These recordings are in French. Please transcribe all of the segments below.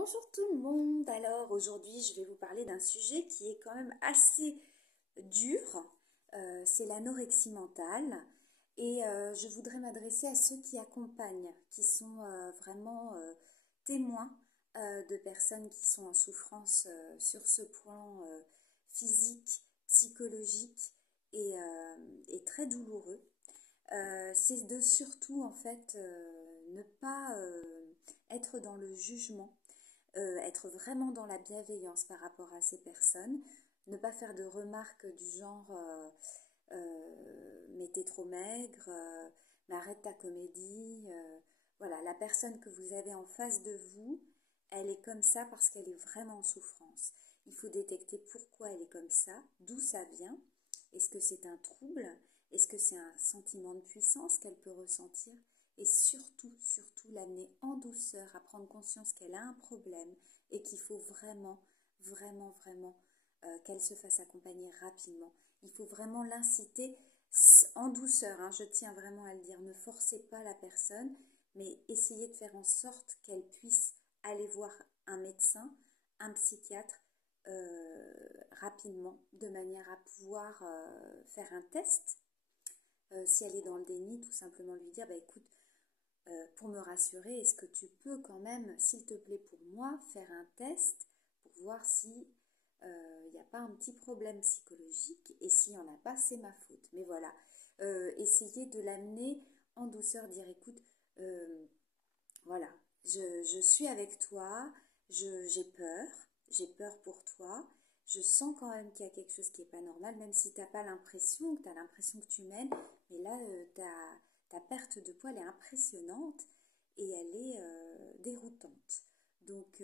Bonjour tout le monde. Alors aujourd'hui, je vais vous parler d'un sujet qui est quand même assez dur. C'est l'anorexie mentale. Et je voudrais m'adresser à ceux qui accompagnent, qui sont vraiment témoins de personnes qui sont en souffrance sur ce plan physique, psychologique et très douloureux. C'est de surtout en fait ne pas être dans le jugement, être vraiment dans la bienveillance par rapport à ces personnes, ne pas faire de remarques du genre mais t'es trop maigre, mais arrête ta comédie. Voilà, la personne que vous avez en face de vous, elle est comme ça parce qu'elle est vraiment en souffrance. Il faut détecter pourquoi elle est comme ça, d'où ça vient. Est-ce que c'est un trouble? Est-ce que c'est un sentiment de puissance qu'elle peut ressentir? Et surtout, surtout l'amener en douceur à prendre conscience qu'elle a un problème et qu'il faut vraiment, vraiment, vraiment qu'elle se fasse accompagner rapidement. Il faut vraiment l'inciter en douceur, hein, je tiens vraiment à le dire. Ne forcez pas la personne, mais essayez de faire en sorte qu'elle puisse aller voir un médecin, un psychiatre rapidement, de manière à pouvoir faire un test. Si elle est dans le déni, tout simplement lui dire, bah, écoute, pour me rassurer, est-ce que tu peux quand même, s'il te plaît pour moi, faire un test pour voir si il n'y a pas un petit problème psychologique, et s'il n'y en a pas, c'est ma faute. Mais voilà, essayer de l'amener en douceur, dire écoute, voilà, je suis avec toi, j'ai peur pour toi, je sens quand même qu'il y a quelque chose qui n'est pas normal, même si tu n'as pas l'impression, que tu as l'impression que tu mènes, mais là, ta perte de poids, elle est impressionnante et elle est déroutante. Donc,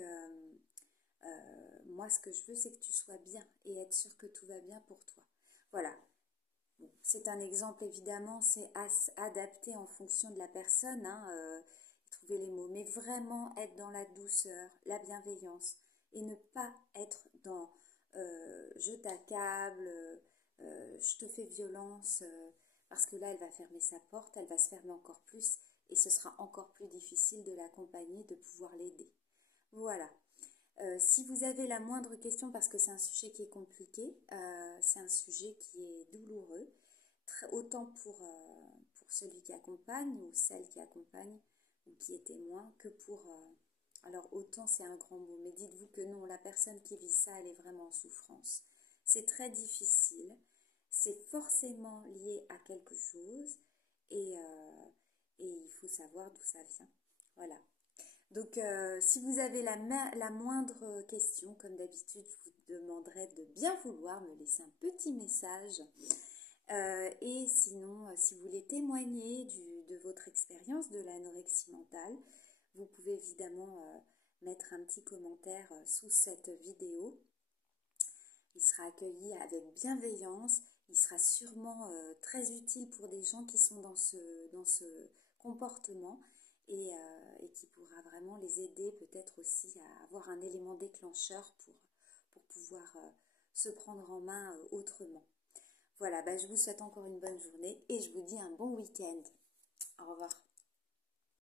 moi, ce que je veux, c'est que tu sois bien et être sûr que tout va bien pour toi. Voilà. Bon, c'est un exemple, évidemment, c'est adapté en fonction de la personne, hein, trouver les mots, mais vraiment être dans la douceur, la bienveillance et ne pas être dans je t'accable, je te fais violence, parce que là, elle va fermer sa porte, elle va se fermer encore plus et ce sera encore plus difficile de l'accompagner, de pouvoir l'aider. Voilà. Si vous avez la moindre question, parce que c'est un sujet qui est compliqué, c'est un sujet qui est douloureux, autant pour celui qui accompagne ou celle qui accompagne ou qui est témoin que pour... alors autant c'est un grand mot, mais dites-vous que non, la personne qui vit ça, elle est vraiment en souffrance. C'est très difficile, c'est forcément lié à quelque chose et il faut savoir d'où ça vient. Voilà. Donc, si vous avez la moindre question, comme d'habitude, je vous demanderai de bien vouloir me laisser un petit message. Et sinon, si vous voulez témoigner de votre expérience de l'anorexie mentale, vous pouvez évidemment mettre un petit commentaire sous cette vidéo. Il sera accueilli avec bienveillance. Il sera sûrement très utile pour des gens qui sont dans ce comportement et qui pourra vraiment les aider peut-être aussi à avoir un élément déclencheur pour pouvoir se prendre en main autrement. Voilà, bah, je vous souhaite encore une bonne journée et je vous dis un bon week-end. Au revoir.